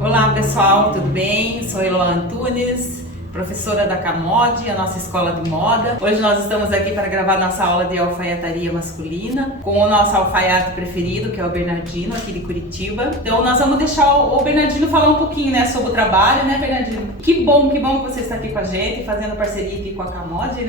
Olá pessoal, tudo bem? Sou Eloá Antunes, professora da CAMOD, a nossa escola de moda. Hoje nós estamos aqui para gravar nossa aula de alfaiataria masculina com o nosso alfaiate preferido, que é o Bernardino, aqui de Curitiba. Então nós vamos deixar o Bernardino falar um pouquinho, sobre o trabalho, Bernardino? Que bom que você está aqui com a gente, fazendo parceria aqui com a CAMOD,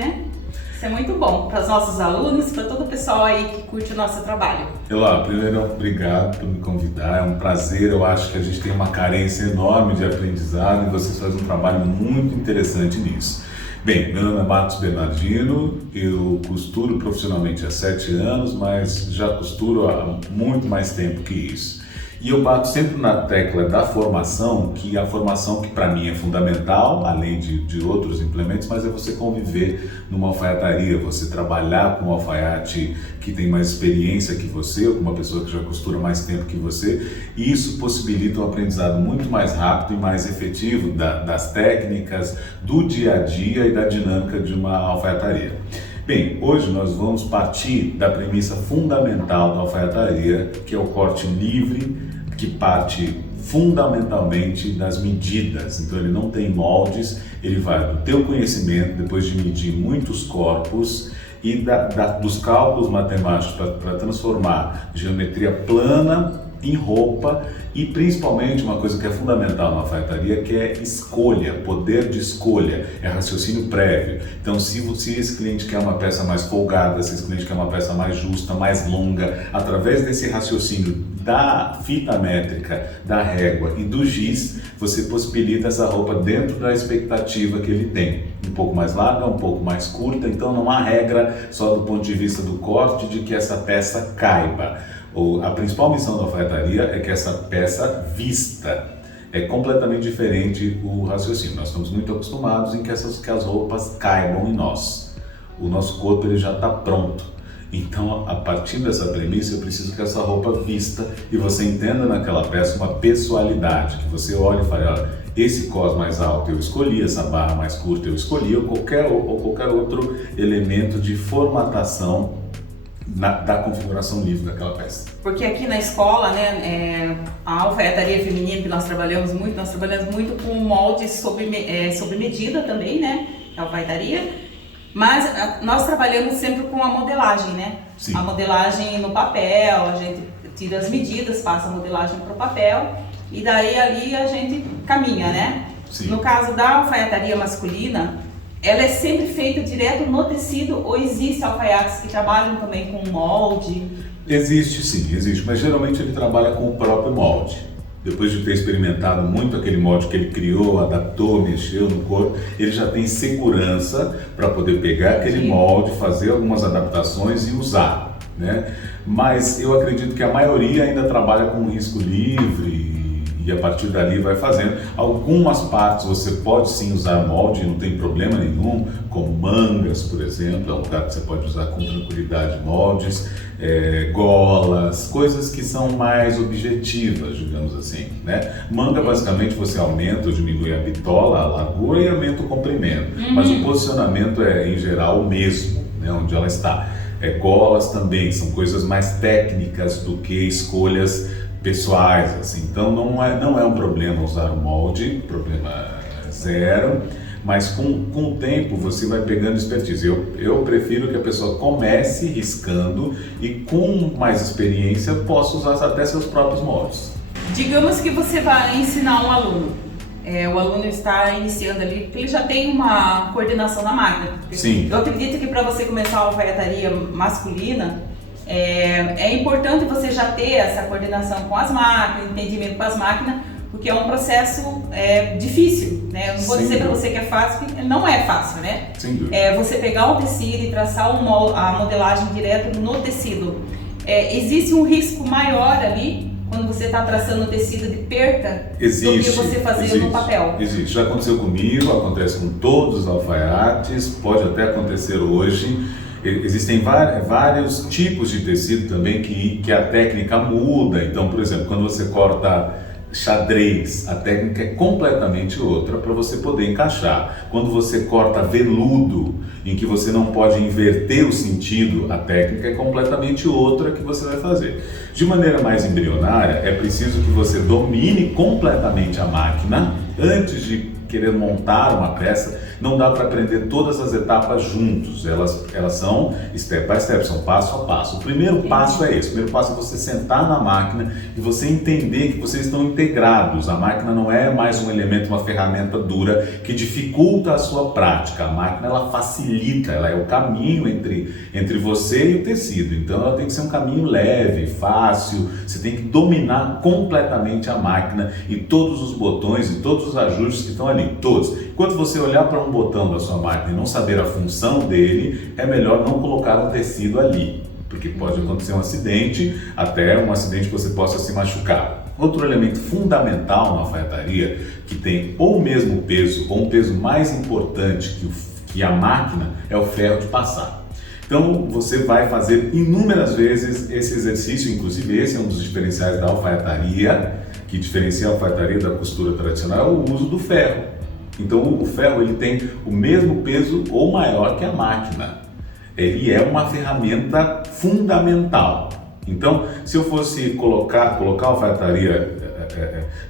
Isso é muito bom para os nossos alunos, para todo o pessoal aí que curte o nosso trabalho. Elá, primeiro, obrigado por me convidar, é um prazer. Eu acho que a gente tem uma carência enorme de aprendizado e vocês fazem um trabalho muito interessante nisso. Bem, meu nome é Marcos Bernardino, eu costuro profissionalmente há 7 anos, mas já costuro há muito mais tempo que isso. E eu bato sempre na tecla da formação, que a formação que para mim é fundamental, além de outros implementos, mas é você conviver numa alfaiataria, você trabalhar com um alfaiate que tem mais experiência que você, ou com uma pessoa que já costura mais tempo que você, e isso possibilita um aprendizado muito mais rápido e mais efetivo das técnicas, do dia a dia e da dinâmica de uma alfaiataria. Bem, hoje nós vamos partir da premissa fundamental da alfaiataria, que é o corte livre, que parte fundamentalmente das medidas. Então ele não tem moldes, ele vai do teu conhecimento, depois de medir muitos corpos e dos cálculos matemáticos para transformar geometria plana em roupa e principalmente uma coisa que é fundamental na alfaiataria, que é escolha, poder de escolha, é raciocínio prévio. Então se esse cliente quer uma peça mais folgada, se esse cliente quer uma peça mais justa, mais longa, através desse raciocínio da fita métrica, da régua e do giz, você possibilita essa roupa dentro da expectativa que ele tem. Um pouco mais larga, um pouco mais curta, então não há regra só do ponto de vista do corte de que essa peça caiba. A principal missão da alfaiataria é que essa peça vista. É completamente diferente o raciocínio. Nós estamos muito acostumados em que as roupas caibam em nós. O nosso corpo ele já está pronto. Então, a partir dessa premissa, eu preciso que essa roupa vista e você entenda naquela peça uma pessoalidade, que você olhe e fale, olha, esse cos mais alto eu escolhi, essa barra mais curta eu escolhi, ou qualquer outro elemento de formatação da configuração livre daquela peça. Porque aqui na escola, a alfaiataria feminina que nós trabalhamos muito com molde sob medida também, a alfaiataria. Mas nós trabalhamos sempre com a modelagem, Sim. A modelagem no papel, a gente tira as medidas, passa a modelagem para o papel e daí ali a gente caminha, Sim. No caso da alfaiataria masculina, ela é sempre feita direto no tecido ou existe alfaiates que trabalham também com molde? Existe sim, existe, mas geralmente ele trabalha com o próprio molde. Depois de ter experimentado muito aquele molde que ele criou, adaptou, mexeu no corpo, ele já tem segurança para poder pegar aquele molde, fazer algumas adaptações e usar, Mas eu acredito que a maioria ainda trabalha com risco livre e a partir dali vai fazendo. Algumas partes você pode sim usar molde, não tem problema nenhum, como mangas, por exemplo, é um lugar que você pode usar com tranquilidade moldes, golas, coisas que são mais objetivas, digamos assim, Manga, basicamente, você aumenta ou diminui a bitola, a largura e aumenta o comprimento, mas o posicionamento é, em geral, o mesmo, onde ela está. Golas também são coisas mais técnicas do que escolhas pessoais, assim. Então não é um problema usar o molde, problema zero, mas com o tempo você vai pegando expertise. Eu prefiro que a pessoa comece riscando e com mais experiência possa usar até seus próprios moldes. Digamos que você vai ensinar um aluno, o aluno está iniciando ali, ele já tem uma coordenação na máquina. Sim. Eu acredito que para você começar a alfaiataria masculina, é importante você já ter essa coordenação com as máquinas, entendimento com as máquinas, porque é um processo difícil, Eu não vou dizer para você que é fácil, porque não é fácil, Sem dúvida. Você pegar o tecido e traçar a modelagem direto no tecido. Existe um risco maior ali quando você está traçando o tecido de perca do que você fazer no papel. Existe. Já aconteceu comigo, acontece com todos os alfaiates, pode até acontecer hoje. Existem vários tipos de tecido também que a técnica muda. Então, por exemplo, quando você corta xadrez, a técnica é completamente outra para você poder encaixar. Quando você corta veludo, em que você não pode inverter o sentido, a técnica é completamente outra que você vai fazer. De maneira mais embrionária, é preciso que você domine completamente a máquina antes de querer montar uma peça. Não dá para aprender todas as etapas juntos, elas são step by step, são passo a passo. O primeiro passo é esse, o primeiro passo é você sentar na máquina e você entender que vocês estão integrados. A máquina não é mais um elemento, uma ferramenta dura que dificulta a sua prática. A máquina, ela facilita, ela é o caminho entre você e o tecido. Então ela tem que ser um caminho leve, fácil, você tem que dominar completamente a máquina e todos os botões e todos os ajustes que estão ali, todos. Enquanto você olhar para um botão da sua máquina e não saber a função dele, é melhor não colocar um tecido ali, porque pode acontecer um acidente, até um acidente que você possa se machucar. Outro elemento fundamental na alfaiataria, que tem ou o mesmo peso ou um peso mais importante que a máquina, é o ferro de passar. Então você vai fazer inúmeras vezes esse exercício, inclusive esse é um dos diferenciais da alfaiataria, que diferencia a alfaiataria da costura tradicional, é o uso do ferro. Então o ferro ele tem o mesmo peso ou maior que a máquina. Ele é uma ferramenta fundamental. Então, se eu fosse colocar a alfaiataria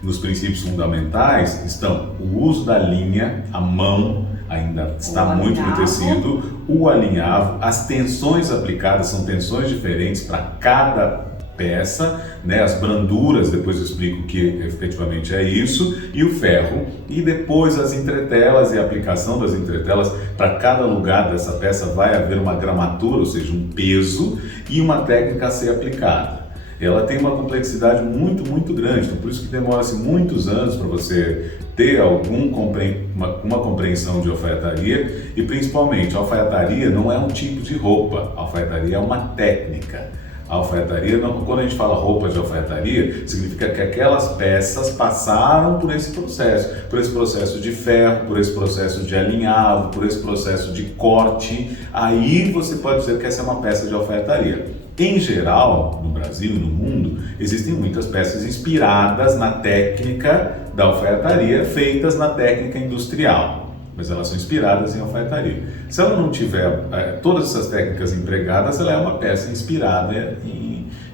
nos princípios fundamentais, estão o uso da linha, a mão ainda está muito no tecido, o alinhavo, as tensões aplicadas são tensões diferentes para cada peça, né? As branduras, depois eu explico o que efetivamente é isso, e o ferro, e depois as entretelas e a aplicação das entretelas. Para cada lugar dessa peça vai haver uma gramatura, ou seja, um peso e uma técnica a ser aplicada. Ela tem uma complexidade muito, muito grande, então por isso que demora-se muitos anos para você ter uma compreensão de alfaiataria, e principalmente a alfaiataria não é um tipo de roupa, a alfaiataria é uma técnica. A alfaiataria, quando a gente fala roupa de alfaiataria, significa que aquelas peças passaram por esse processo de ferro, por esse processo de alinhavo, por esse processo de corte. Aí você pode dizer que essa é uma peça de alfaiataria. Em geral, no Brasil e no mundo, existem muitas peças inspiradas na técnica da alfaiataria, feitas na técnica industrial. Mas elas são inspiradas em alfaiataria. Se ela não tiver todas essas técnicas empregadas, ela é uma peça inspirada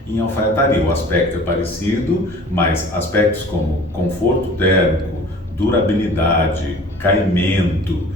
em alfaiataria. O aspecto é parecido, mas aspectos como conforto térmico, durabilidade, caimento,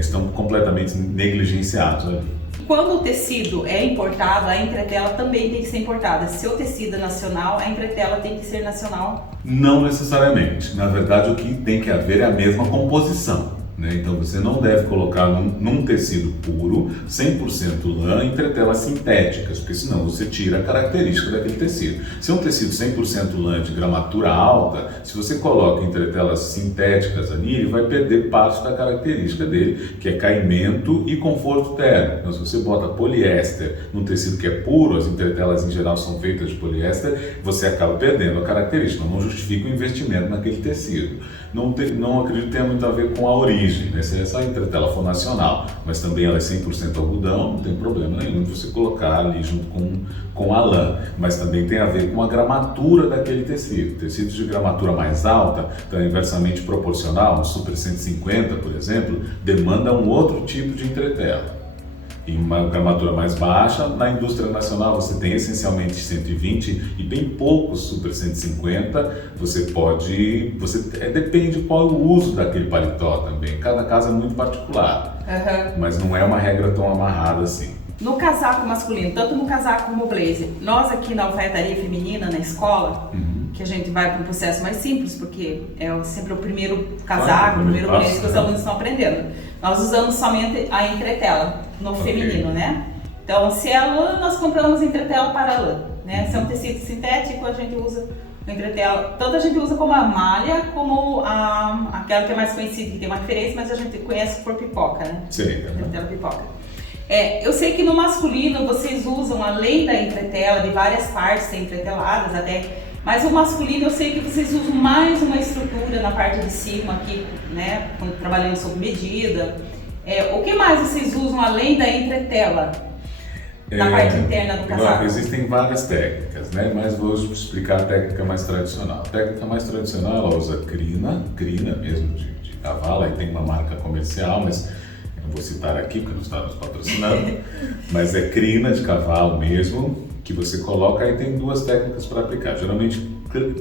estão completamente negligenciados ali. Quando o tecido é importado, a entretela também tem que ser importada. Se o tecido é nacional, a entretela tem que ser nacional? Não necessariamente. Na verdade, o que tem que haver é a mesma composição. Então você não deve colocar num tecido puro, 100% lã, entretelas sintéticas, porque senão você tira a característica daquele tecido. Se é um tecido 100% lã de gramatura alta, se você coloca entretelas sintéticas ali, ele vai perder parte da característica dele, que é caimento e conforto térmico. Então se você bota poliéster num tecido que é puro, as entretelas em geral são feitas de poliéster, você acaba perdendo a característica, não justifica o investimento naquele tecido. Não acredito que tenha muito a ver com a origem, né? Se essa entretela for nacional, mas também ela é 100% algodão, não tem problema nenhum de você colocar ali junto com a lã, mas também tem a ver com a gramatura daquele tecido. Tecidos de gramatura mais alta, então inversamente proporcional, um Super 150, por exemplo, demanda um outro tipo de entretela. Em uma gramatura mais baixa, na indústria nacional você tem essencialmente 120 e bem poucos Super 150, depende qual é o uso daquele paletó também, cada caso é muito particular, mas não é uma regra tão amarrada assim. No casaco masculino, tanto no casaco como no blazer, nós aqui na alfaiataria feminina, na escola, que a gente vai para um processo mais simples, porque é sempre o primeiro casaco, o primeiro blazer que os alunos estão aprendendo. Nós usamos somente a entretela no feminino, né? Então, se é lã, nós compramos entretela para lã, né? Se é um tecido sintético, a gente usa o entretela. Tanto a gente usa como a malha, como aquela que é mais conhecida, que tem uma referência, mas a gente conhece por pipoca, né? Sim. Entretela pipoca. Eu sei que no masculino vocês usam, além da entretela, de várias partes entreteladas até, mas o masculino eu sei que vocês usam mais uma estrutura na parte de cima aqui, né, trabalhando sob medida. O que mais vocês usam além da entretela na parte interna do casaco? Existem várias técnicas, né, mas vou explicar a técnica mais tradicional. A técnica mais tradicional ela usa crina mesmo de cavalo, aí tem uma marca comercial, mas eu não vou citar aqui porque não está nos patrocinando, mas é crina de cavalo mesmo, que você coloca, aí tem duas técnicas para aplicar, geralmente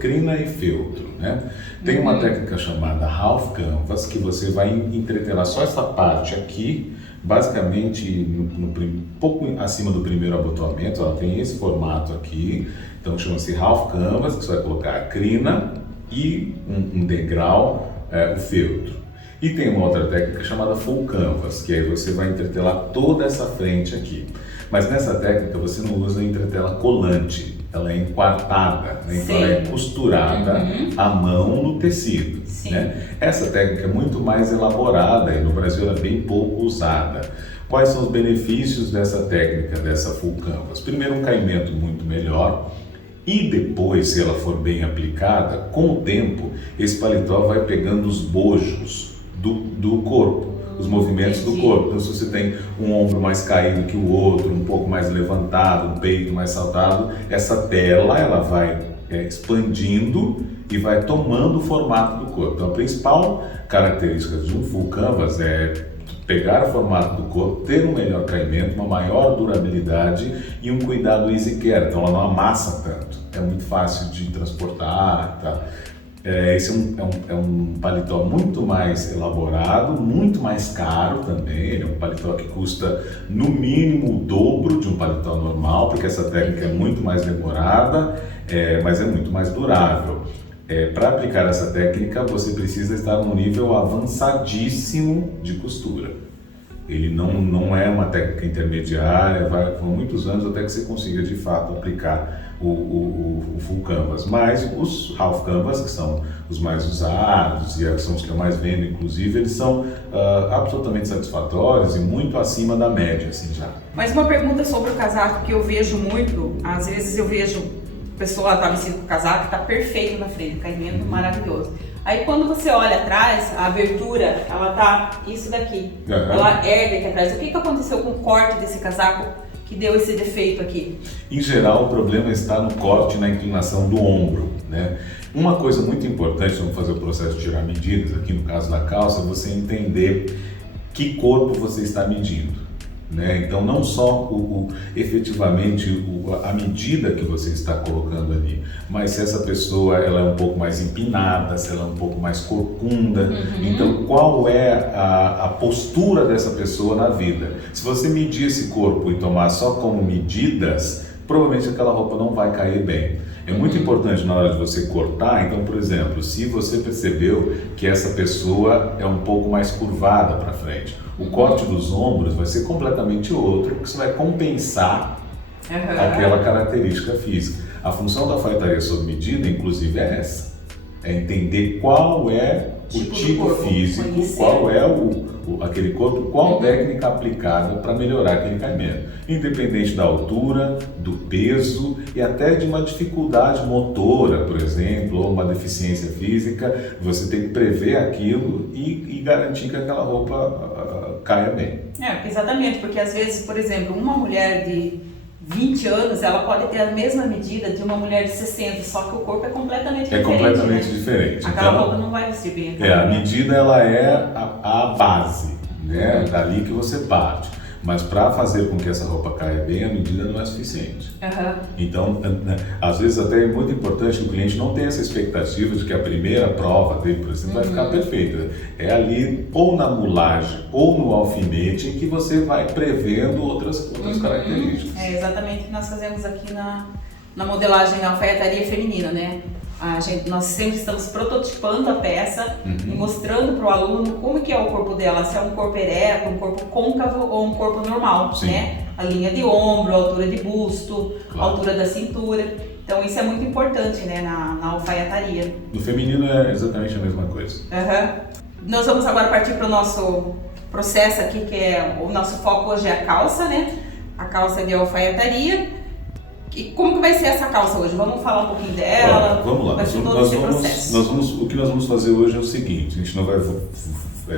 crina e feltro, né? Tem uma técnica chamada half canvas, que você vai entretelar só essa parte aqui, basicamente um pouco acima do primeiro abotoamento. Ela tem esse formato aqui, então chama-se half canvas, que você vai colocar a crina e um degrau, o feltro. E tem uma outra técnica chamada full canvas, que aí você vai entretelar toda essa frente aqui. Mas nessa técnica você não usa entretela colante, ela é enquartada, né? Então ela é costurada à mão no tecido. Né? Essa técnica é muito mais elaborada e no Brasil ela é bem pouco usada. Quais são os benefícios dessa técnica, dessa full canvas? Primeiro, um caimento muito melhor. E depois, se ela for bem aplicada, com o tempo, esse paletó vai pegando os bojos do corpo, os movimentos do corpo. Então, se você tem um ombro mais caído que o outro, um pouco mais levantado, um peito mais saltado, essa tela ela vai expandindo e vai tomando o formato do corpo. Então, a principal característica de um full canvas é pegar o formato do corpo, ter um melhor caimento, uma maior durabilidade e um cuidado easy care. Então, ela não amassa tanto, é muito fácil de transportar, tá? Esse é um paletó muito mais elaborado, muito mais caro também. Ele é um paletó que custa no mínimo o dobro de um paletó normal, porque essa técnica é muito mais demorada, mas é muito mais durável. Para aplicar essa técnica, você precisa estar num nível avançadíssimo de costura. Ele não é uma técnica intermediária, vão muitos anos até que você consiga de fato aplicar o full canvas. Mas os half canvas, que são os mais usados e são os que eu mais vendo, inclusive, eles são absolutamente satisfatórios e muito acima da média, assim, já. Mas uma pergunta sobre o casaco que eu vejo muito, às vezes eu vejo a pessoa tá vestida com o casaco, tá perfeito na frente, caimento maravilhoso. Aí quando você olha atrás, a abertura, ela tá isso daqui, ela ergue aqui atrás. O que aconteceu com o corte desse casaco que deu esse defeito aqui? Em geral, o problema está no corte, na inclinação do ombro, né? Uma coisa muito importante, vamos fazer o processo de tirar medidas, aqui no caso da calça, é você entender que corpo você está medindo. Né? Então, não só efetivamente a medida que você está colocando ali, mas se essa pessoa ela é um pouco mais empinada, se ela é um pouco mais corcunda. Então, qual é a postura dessa pessoa na vida? Se você medir esse corpo e tomar só como medidas, provavelmente aquela roupa não vai cair bem. É muito importante na hora de você cortar. Então, por exemplo, se você percebeu que essa pessoa é um pouco mais curvada para frente, o corte dos ombros vai ser completamente outro, porque você vai compensar aquela característica física. A função da alfaiataria sob medida, inclusive, é essa. É entender qual é o tipo físico, qual é aquele corpo, qual técnica aplicada para melhorar aquele caimento. Independente da altura, do peso e até de uma dificuldade motora, por exemplo, ou uma deficiência física, você tem que prever aquilo e garantir que aquela roupa caia bem. Exatamente, porque às vezes, por exemplo, uma mulher de 20 anos, ela pode ter a mesma medida de uma mulher de 60, só que o corpo é completamente diferente. É completamente diferente. Aquela roupa não vai vestir bem. A medida ela é a base, né? Dali que você parte. Mas para fazer com que essa roupa caia bem, a medida não é suficiente. Então, às vezes até é muito importante que o cliente não tenha essa expectativa de que a primeira prova dele, por exemplo, vai ficar perfeita. É ali, ou na mulagem, ou no alfinete, que você vai prevendo outras características. É exatamente o que nós fazemos aqui na modelagem da alfaiataria feminina, né? Nós sempre estamos prototipando a peça e mostrando para o aluno como que é o corpo dela, se é um corpo ereto, um corpo côncavo ou um corpo normal, né? A linha de ombro, a altura de busto, a altura da cintura. Então isso é muito importante, né, na alfaiataria. No feminino é exatamente a mesma coisa. Nós vamos agora partir para o nosso processo aqui, que é o nosso foco hoje é a calça, né? A calça de alfaiataria. E como que vai ser essa calça hoje? Vamos falar um pouquinho dela? Vamos lá. O que nós vamos fazer hoje é o seguinte: a gente não vai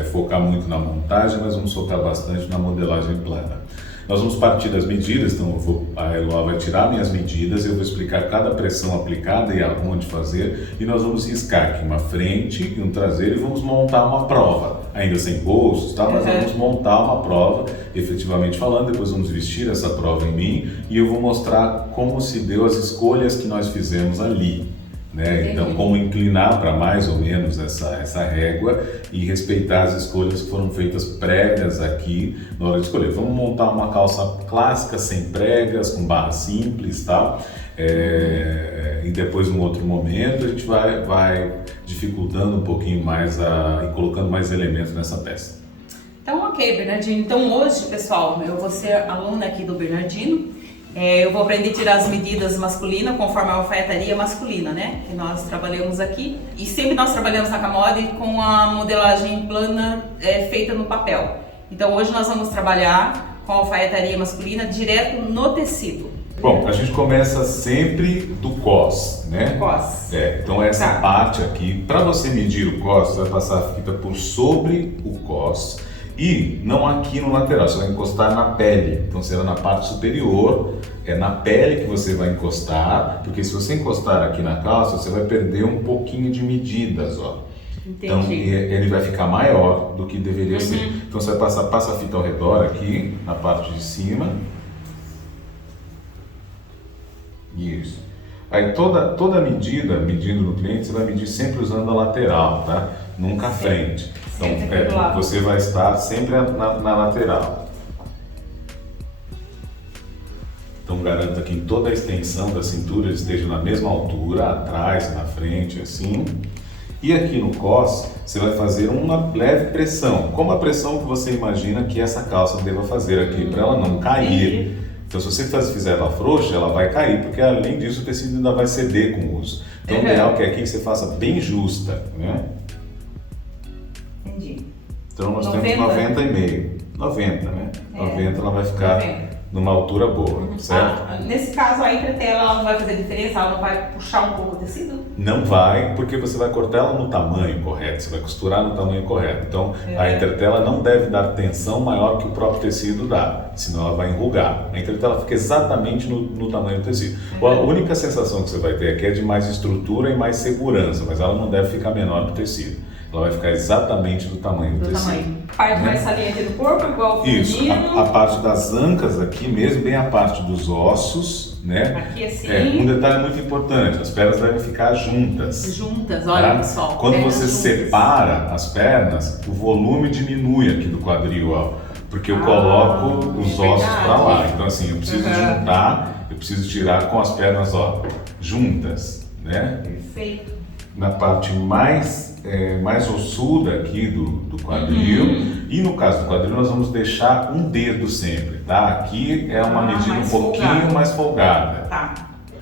focar muito na montagem, mas vamos focar bastante na modelagem plana. Nós vamos partir das medidas, então a Eloá vai tirar minhas medidas, eu vou explicar cada pressão aplicada e aonde fazer, e nós vamos riscar aqui uma frente e um traseiro e vamos montar uma prova, ainda sem bolsos, tá? Mas vamos montar uma prova, efetivamente falando, depois vamos vestir essa prova em mim e eu vou mostrar como se deu as escolhas que nós fizemos ali. Né? Então, como inclinar para mais ou menos essa régua e respeitar as escolhas que foram feitas prévias aqui na hora de escolher. Vamos montar uma calça clássica, sem pregas, com barra simples, tá? E depois, num outro momento, a gente vai dificultando um pouquinho mais e colocando mais elementos nessa peça. Então, ok, Bernardino. Então, hoje, pessoal, eu vou ser aluna aqui do Bernardino. Eu vou aprender a tirar as medidas masculinas conforme a alfaiataria masculina, né? Que nós trabalhamos aqui. E sempre nós trabalhamos na Camode com a modelagem plana feita no papel. Então hoje nós vamos trabalhar com a alfaiataria masculina direto no tecido. Bom, a gente começa sempre do cos, né? Cos. Então essa parte aqui, para você medir o cos, você vai passar a fita por sobre o cos. E não aqui no lateral, você vai encostar na pele, então será na parte superior, é na pele que você vai encostar, porque se você encostar aqui na calça, você vai perder um pouquinho de medidas, ó. Entendi. Então ele vai ficar maior do que deveria ser. Então você vai passa a fita ao redor aqui, na parte de cima. Isso. Aí toda medida, medindo no cliente, você vai medir sempre usando a lateral, tá? Nunca a frente. Então, você vai estar sempre na lateral. Então, garanta que em toda a extensão da cintura esteja na mesma altura, atrás, na frente, assim. E aqui no cos, você vai fazer uma leve pressão, como a pressão que você imagina que essa calça deva fazer aqui, para ela não cair. Então, se você fizer ela frouxa, ela vai cair, porque além disso o tecido ainda vai ceder com o uso. Então, o ideal é que aqui você faça bem justa, né? Entendi. Então nós temos 90,5. 90, né? 90 ela vai ficar numa altura boa, certo? Nesse caso a entretela ela não vai fazer diferença, ela não vai puxar um pouco o tecido? Não vai, porque você vai cortar ela no tamanho correto, você vai costurar no tamanho correto. Então a entretela não deve dar tensão maior que o próprio tecido dá, senão ela vai enrugar. A entretela fica exatamente no tamanho do tecido. A única sensação que você vai ter aqui é de mais estrutura e mais segurança, mas ela não deve ficar menor que o tecido. Ela vai ficar exatamente do tamanho do tecido. Parte mais saliente do corpo, igual o feminino. Isso, a parte das ancas aqui mesmo, bem a parte dos ossos, né? Aqui assim. Um detalhe muito importante, as pernas devem ficar juntas. Juntas, olha pessoal. Quando você separa as pernas, o volume diminui aqui do quadril, ó. Porque eu coloco os ossos para lá. Então assim, eu preciso juntar, eu preciso tirar com as pernas, ó, juntas, né? Perfeito. Na parte mais ossuda aqui do quadril. E no caso do quadril nós vamos deixar um dedo sempre, tá? Aqui é uma medida um pouquinho mais folgada. Tá.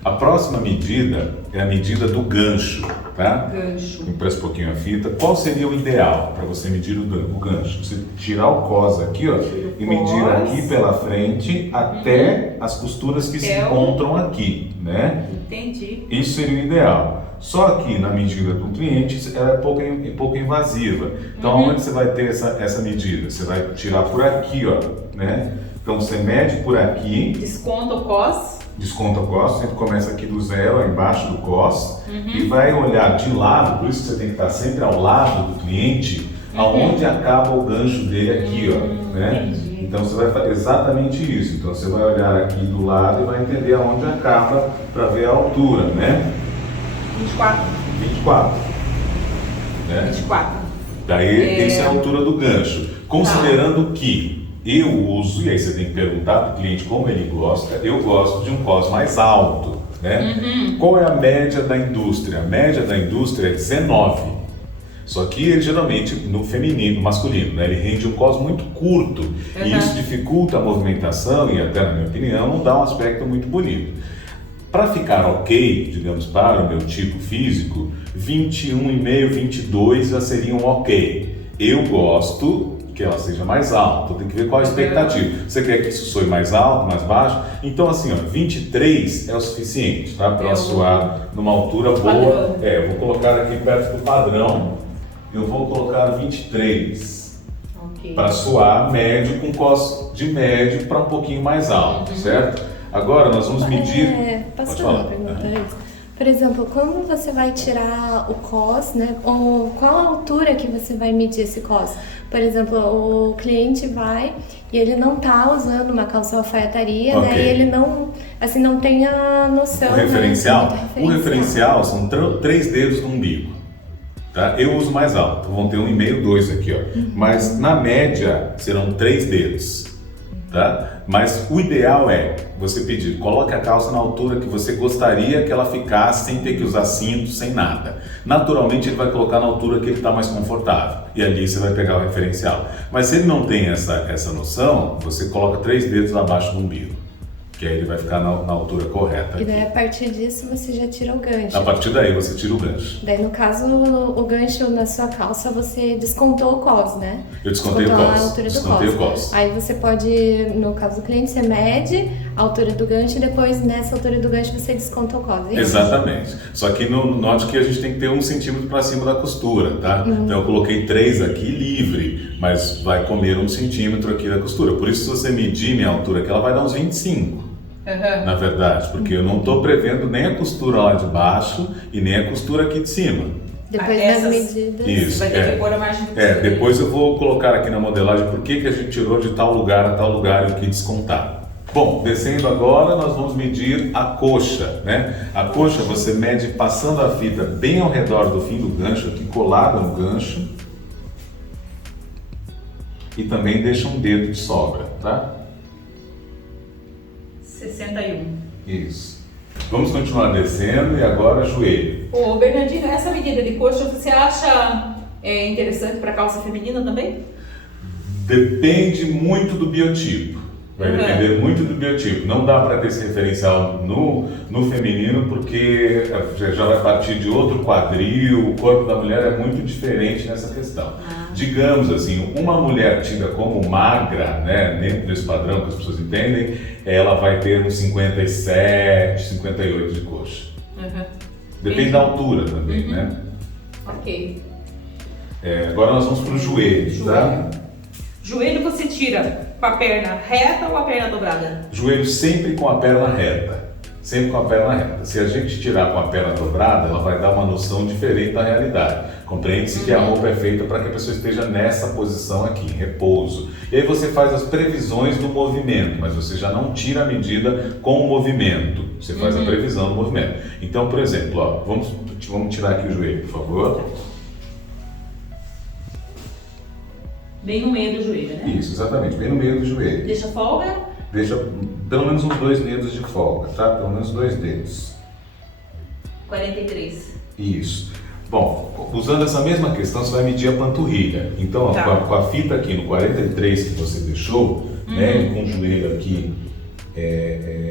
A próxima medida é a medida do gancho, tá? Gancho. Empresta um pouquinho a fita. Qual seria o ideal para você medir o gancho? Você tirar o cos aqui, ó, e medir aqui pela frente até as costuras que se encontram aqui, né? Entendi. Isso seria o ideal. Só que na medida do cliente ela é pouco invasiva. Então onde você vai ter essa medida? Você vai tirar por aqui, ó, né? Então você mede por aqui. Desconta o cos. Desconta o cos, sempre começa aqui do zero, embaixo do cos, e vai olhar de lado, por isso que você tem que estar sempre ao lado do cliente, aonde acaba o gancho dele aqui, ó, né? Entendi. Então você vai fazer exatamente isso. Então você vai olhar aqui do lado e vai entender aonde acaba para ver a altura, né? 24. 24. Né? 24. Daí essa é a altura do gancho. Considerando que eu uso, e aí você tem que perguntar para o cliente como ele gosta, eu gosto de um cos mais alto, né? Qual é a média da indústria? A média da indústria é 19. Só que ele geralmente, no feminino, no masculino, né, ele rende um cos muito curto. E isso dificulta a movimentação e até, na minha opinião, não dá um aspecto muito bonito. Para ficar ok, digamos, para o meu tipo físico, 21,5, 22 já seriam ok. Eu gosto que ela seja mais alta, tem que ver qual a expectativa. Você quer que isso soe mais alto, mais baixo? Então assim, ó, 23 é o suficiente, tá? Para ela soar numa altura boa. Eu vou colocar aqui perto do padrão, eu vou colocar 23. Ok. Para suar médio com cos de médio para um pouquinho mais alto, certo? Agora nós vamos medir... Posso Pode fazer uma falar. pergunta antes? Por exemplo, quando você vai tirar o cos, né? Ou qual a altura que você vai medir esse cos? Por exemplo, o cliente vai e ele não tá usando uma calça alfaiataria, Ok. né? E ele não, assim, não tem a noção... O né, referencial? do O referencial são 3 dedos no umbigo. Tá? Eu uso mais alto, vão ter 1,5, 2 aqui, ó. Mas na média serão 3 dedos. Tá? Mas o ideal é você pedir, coloque a calça na altura que você gostaria que ela ficasse sem ter que usar cinto, sem nada. Naturalmente ele vai colocar na altura que ele está mais confortável e ali você vai pegar o referencial. Mas se ele não tem essa noção, você coloca 3 dedos abaixo do umbigo, que aí ele vai ficar na altura correta. E daí a partir disso você já tira o gancho. A partir daí você tira o gancho. Daí no caso o gancho na sua calça você descontou o cos, né? Eu descontei o Descontou cos. a altura do Descontei o cos. cos. Aí você pode, no caso do cliente, você mede a altura do gancho e depois nessa altura do gancho você desconta o cos. É isso? Exatamente. Só que note que a gente tem que ter 1 centímetro para cima da costura, tá? Então eu coloquei 3 aqui livre, mas vai comer 1 centímetro aqui da costura. Por isso, se você medir minha altura aqui, ela vai dar uns 25. Na verdade, porque eu não estou prevendo nem a costura lá de baixo e nem a costura aqui de cima. Depois Essas- das medidas. Isso. Você vai ter que pôr a margem de costura. Depois eu vou colocar aqui na modelagem por que a gente tirou de tal lugar a tal lugar e o que descontar. Bom, descendo agora, nós vamos medir a coxa, né? A coxa você mede passando a fita bem ao redor do fim do gancho, aqui colado no gancho. E também deixa um dedo de sobra, tá? 61. Isso. Vamos continuar descendo e agora joelho. Ô, Bernardino, essa medida de coxa você acha interessante para calça feminina também? Depende muito do biotipo. Vai depender muito do biotipo. Não dá para ter esse referencial no feminino porque já vai partir de outro quadril, o corpo da mulher é muito diferente nessa questão. Digamos assim, uma mulher tida como magra, né, dentro desse padrão que as pessoas entendem, ela vai ter uns 57, 58 de coxa. Depende da altura também, né? Ok. Agora nós vamos para o joelho, tá? Joelho você tira com a perna reta ou a perna dobrada? Joelho sempre com a perna reta. Sempre com a perna reta. Se a gente tirar com a perna dobrada, ela vai dar uma noção diferente da realidade. Compreende-se que a roupa é feita para que a pessoa esteja nessa posição aqui, em repouso. E aí você faz as previsões do movimento, mas você já não tira a medida com o movimento. Você faz a previsão do movimento. Então, por exemplo, ó, vamos tirar aqui o joelho, por favor. Bem no meio do joelho, né? Isso, exatamente, bem no meio do joelho. Deixa folga. Deixa pelo menos uns 2 dedos de folga, tá? Pelo menos 2 dedos. 43. Isso. Bom, usando essa mesma questão, você vai medir a panturrilha. Então, ó, Tá. com a fita aqui no 43 que você deixou, né, com o joelho aqui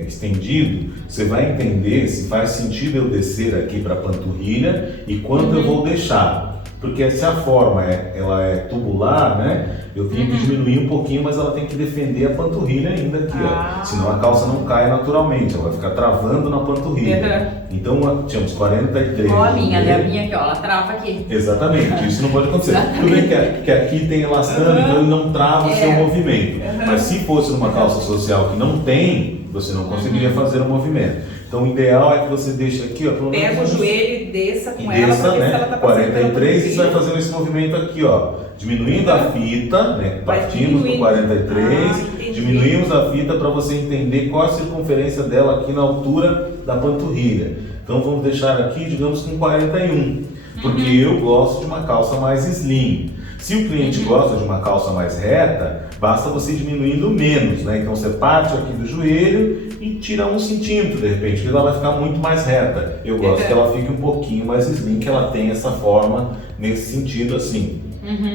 estendido, você vai entender se faz sentido eu descer aqui para a panturrilha e quanto eu vou deixar. Porque se a forma ela é tubular, né, eu tenho que diminuir um pouquinho, mas ela tem que defender a panturrilha ainda aqui, ó. Senão a calça não cai naturalmente, ela vai ficar travando na panturrilha. Então, tínhamos 43. Ó a minha, né? A minha aqui, ó, ela trava aqui. Exatamente, isso não pode acontecer. Tudo bem que aqui tem elastano, então ele não trava o seu movimento. Mas se fosse numa calça social que não tem, você não conseguiria fazer o movimento. Então o ideal é que você deixe aqui, ó, pelo menos Pega o joelho e desça com e ela desça, pra ver se né? ela tá passando 43 e pelo você vai fazendo esse movimento aqui, ó. Diminuindo a fita, né? Partimos do 43, entendi. diminuímos a fita para você entender qual a circunferência dela aqui na altura da panturrilha. Então vamos deixar aqui, digamos, com 41, porque eu gosto de uma calça mais slim. Se o cliente gosta de uma calça mais reta, basta você ir diminuindo menos, né? Então você parte aqui do joelho e tira 1 centímetro de repente, porque ela vai ficar muito mais reta. Eu gosto que ela fique um pouquinho mais slim, que ela tenha essa forma nesse sentido assim.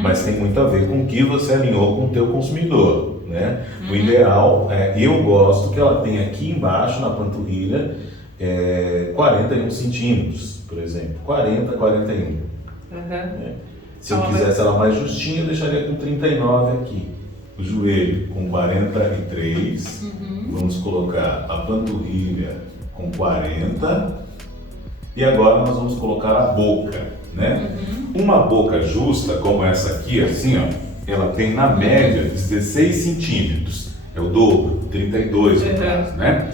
Mas tem muito a ver com o que você alinhou com o teu consumidor, né? O ideal eu gosto que ela tenha aqui embaixo na panturrilha 41 centímetros, por exemplo. 40, 41. Né? Se eu quisesse ela mais justinha, eu deixaria com 39 aqui. O joelho com 43. Vamos colocar a panturrilha com 40. E agora nós vamos colocar a boca, né? Uma boca justa, como essa aqui, assim, ó. ela tem na média 16 centímetros, é o dobro, 32 no caso, né?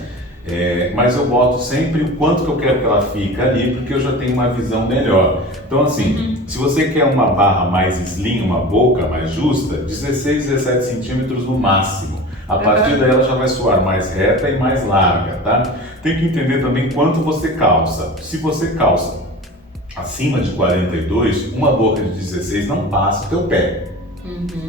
Mas eu boto sempre o quanto que eu quero que ela fique ali, porque eu já tenho uma visão melhor. Então assim, se você quer uma barra mais slim, uma boca mais justa, 16, 17 centímetros no máximo. A partir daí ela já vai soar mais reta e mais larga, tá? Tem que entender também quanto você calça. Se você calça acima de 42, uma boca de 16 não passa o teu pé.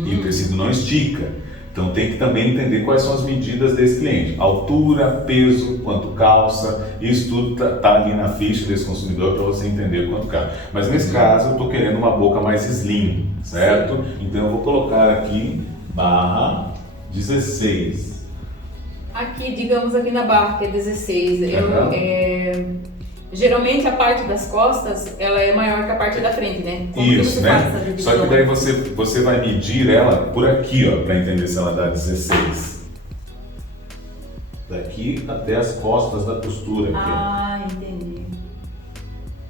E o tecido não estica. Então tem que também entender quais são as medidas desse cliente. Altura, peso, quanto calça, isso tudo tá ali na ficha desse consumidor para você entender quanto calça. Mas nesse caso eu estou querendo uma boca mais slim, certo? Então eu vou colocar aqui barra 16. Aqui, digamos aqui na barra, que é 16. Geralmente a parte das costas, ela é maior que a parte da frente, né? Como isso, que você né? faz essa divisão? Só que daí você vai medir ela por aqui, ó, para entender se ela dá 16. Daqui até as costas da costura aqui. Ah, entendi.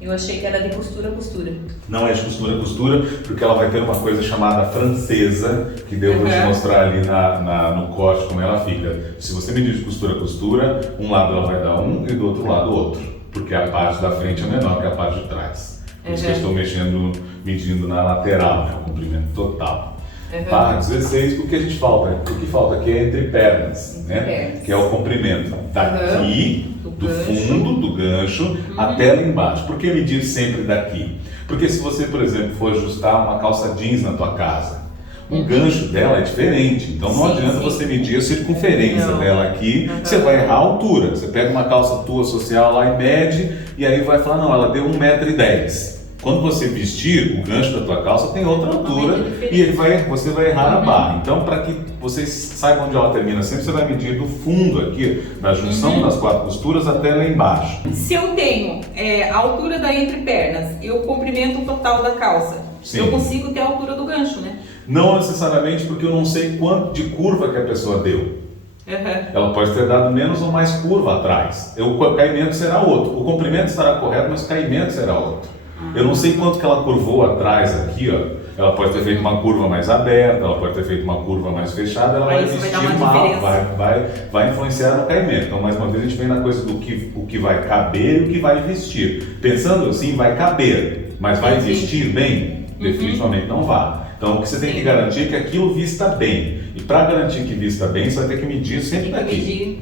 Eu achei que era de costura a costura. Não é de costura a costura, porque ela vai ter uma coisa chamada francesa, que eu vou te mostrar ali no corte como ela fica. Se você medir de costura a costura, um lado ela vai dar um e do outro lado outro. Porque a parte da frente é menor que a parte de trás. Por isso que eu estou medindo na lateral, né, o comprimento total. Barra 16, o que a gente falta? O que falta aqui é entre pernas, né? Que é o comprimento daqui, do fundo do gancho, até lá embaixo. Por que medir sempre daqui? Porque se você, por exemplo, for ajustar uma calça jeans na tua casa, o gancho dela é diferente, então não adianta você medir a circunferência dela aqui, você vai errar a altura. Você pega uma calça tua social lá e mede, e aí vai falar, não, ela deu 1,10 m. Quando você vestir, o gancho da tua calça tem outra altura e você vai errar a barra. Então, para que vocês saibam onde ela termina sempre, você vai medir do fundo aqui, da junção das 4 costuras até lá embaixo. Se eu tenho a altura da entrepernas e o comprimento total da calça, eu consigo ter a altura do gancho, né? Não necessariamente, porque eu não sei quanto de curva que a pessoa deu. Ela pode ter dado menos ou mais curva atrás. O caimento será outro. O comprimento estará correto, mas o caimento será outro. Eu não sei quanto que ela curvou atrás aqui, ó. Ela pode ter feito uma curva mais aberta, ela pode ter feito uma curva mais fechada, ela vai vestir mal, vai influenciar no caimento. Então, mais uma vez, a gente vem na coisa do o que vai caber e o que vai vestir. Pensando assim, vai caber, mas vai vestir bem? Definitivamente não vai. Então, o que você tem que garantir é que aquilo vista bem. E para garantir que vista bem, você vai ter que medir sempre daqui.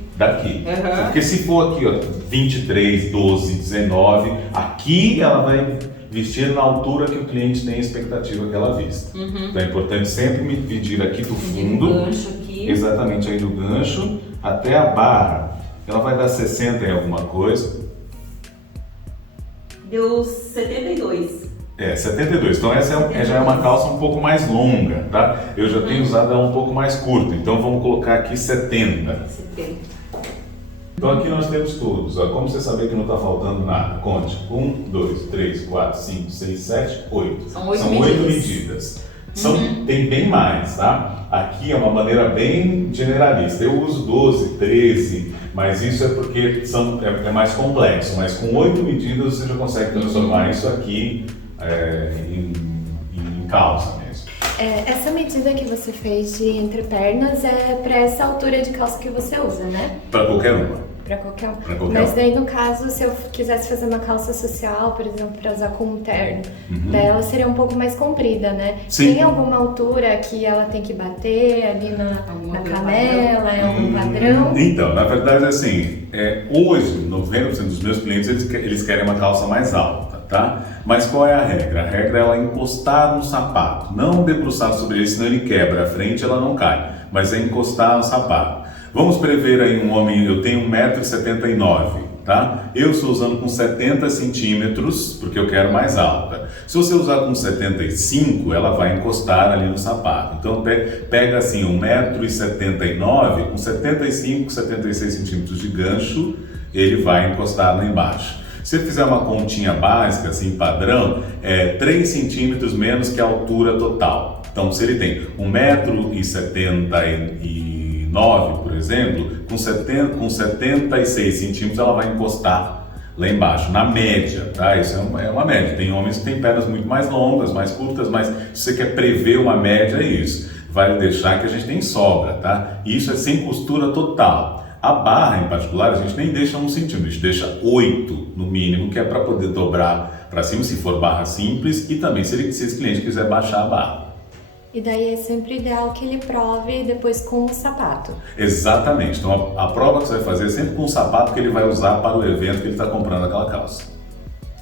Porque se for aqui, ó, 23, 12, 19, aqui ela vai vestir na altura que o cliente tem a expectativa que ela vista. Então é importante sempre medir aqui do fundo, gancho aqui. Exatamente aí do gancho, até a barra. Ela vai dar 60 em alguma coisa. Deu 72. 72. Então essa já é uma calça um pouco mais longa, tá? Eu já tenho usado ela um pouco mais curta, então vamos colocar aqui 70. Então aqui nós temos todos, ó. Como você saber que não está faltando nada? Conte. 1, 2, 3, 4, 5, 6, 7, 8. São 8 medidas. Tem bem mais, tá? Aqui é uma maneira bem generalista. Eu uso 12, 13, mas isso é porque é mais complexo. Mas com 8 medidas você já consegue transformar isso aqui em calça mesmo. Essa medida que você fez de entrepernas é para essa altura de calça que você usa, né? Para qualquer uma. Para qualquer um. Mas daí, no caso, se eu quisesse fazer uma calça social, por exemplo, para usar com um terno, daí ela seria um pouco mais comprida, né? Sim. Tem alguma altura que ela tem que bater ali na canela, em algum padrão? Então, na verdade, assim, hoje, 90% dos meus clientes, eles querem uma calça mais alta, tá? Mas qual é a regra? A regra é ela encostar no sapato, não debruçar sobre ele, senão ele quebra. A frente ela não cai, mas é encostar no sapato. Vamos prever aí um homem, eu tenho 1,79 m, tá? Eu estou usando com 70 centímetros, porque eu quero mais alta. Se você usar com 75, ela vai encostar ali no sapato. Então pega assim 1,79 m, com 75, 76 centímetros de gancho, ele vai encostar lá embaixo. Se você fizer uma continha básica, assim, padrão, 3 centímetros menos que a altura total. Então, se ele tem 1,79 m, por exemplo, com 76 centímetros ela vai encostar lá embaixo, na média, tá? Isso é uma média. Tem homens que têm pernas muito mais longas, mais curtas, mas se você quer prever uma média, é isso. Vale deixar que a gente tem sobra, tá? E isso é sem costura total. A barra, em particular, a gente nem deixa 1 centímetro, a gente deixa 8 no mínimo, que é para poder dobrar para cima, se for barra simples, e também se esse cliente quiser baixar a barra. E daí é sempre ideal que ele prove depois com o sapato. Exatamente. Então a prova que você vai fazer é sempre com o sapato que ele vai usar para o evento que ele está comprando aquela calça.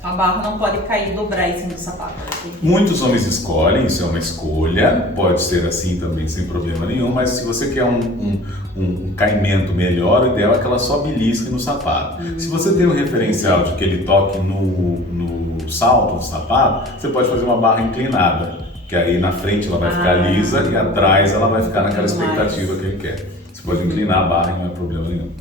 A barra não pode cair e dobrar em cima do sapato. Muitos homens escolhem, isso é uma escolha, pode ser assim também sem problema nenhum, mas se você quer um caimento melhor, o ideal é que ela só belisque no sapato. Se você tem um referencial de que ele toque no salto do sapato, você pode fazer uma barra inclinada, que aí na frente ela vai ficar lisa e atrás ela vai ficar naquela expectativa que ele quer. Você pode inclinar a barra e não é problema nenhum.